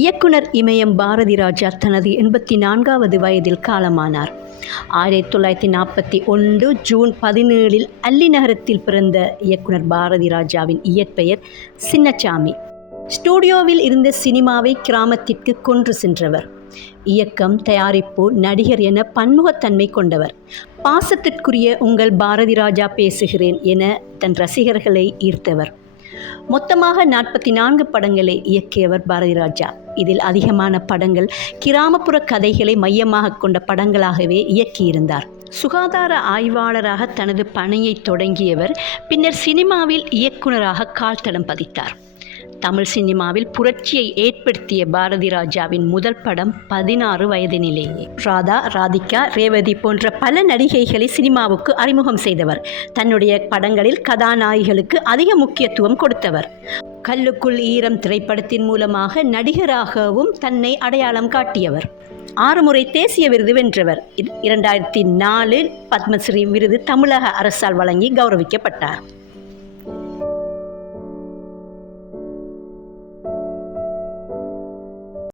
இயக்குனர் இமயம் பாரதிராஜா தனது 84வது வயதில் காலமானார். 1941 ஜூன் 17 அல்லி நகரத்தில் பிறந்த இயக்குனர் பாரதிராஜாவின் இயற்பெயர் சின்னசாமி. ஸ்டூடியோவில் இருந்த சினிமாவை கிராமத்திற்கு கொன்று சென்றவர். இயக்கம், தயாரிப்பு, நடிகர் என பன்முகத்தன்மை கொண்டவர். பாசத்திற்குரிய உங்கள் பாரதிராஜா பேசுகிறேன் என தன் ரசிகர்களை ஈர்த்தவர். மொத்தமாக 44 படங்களை இயக்கியவர் பாரதிராஜா. இதில் அதிகமான படங்கள் கிராமப்புற கதைகளை மையமாக கொண்ட படங்களாகவே இயக்கியிருந்தார். சுகாதார ஆய்வாளராக தனது பணியை தொடங்கியவர் பின்னர் சினிமாவில் இயக்குனராக கால்தடம் பதித்தார். தமிழ் சினிமாவில் புரட்சியை ஏற்படுத்திய பாரதிராஜாவின் முதல் படம் 16 வயதினிலேயே. ராதா, ராதிகா, ரேவதி போன்ற பல நடிகைகளை சினிமாவுக்கு அறிமுகம் செய்தவர். தன்னுடைய படங்களில் கதாநாயகிகளுக்கு அதிக முக்கியத்துவம் கொடுத்தவர். கல்லுக்குள் ஈரம் திரைப்படத்தின் மூலமாக நடிகராகவும் தன்னை அடையாளம் காட்டியவர். 6 முறை தேசிய விருது வென்றவர். 2004 பத்மஸ்ரீ விருது தமிழக அரசால் வழங்கி கௌரவிக்கப்பட்டார்.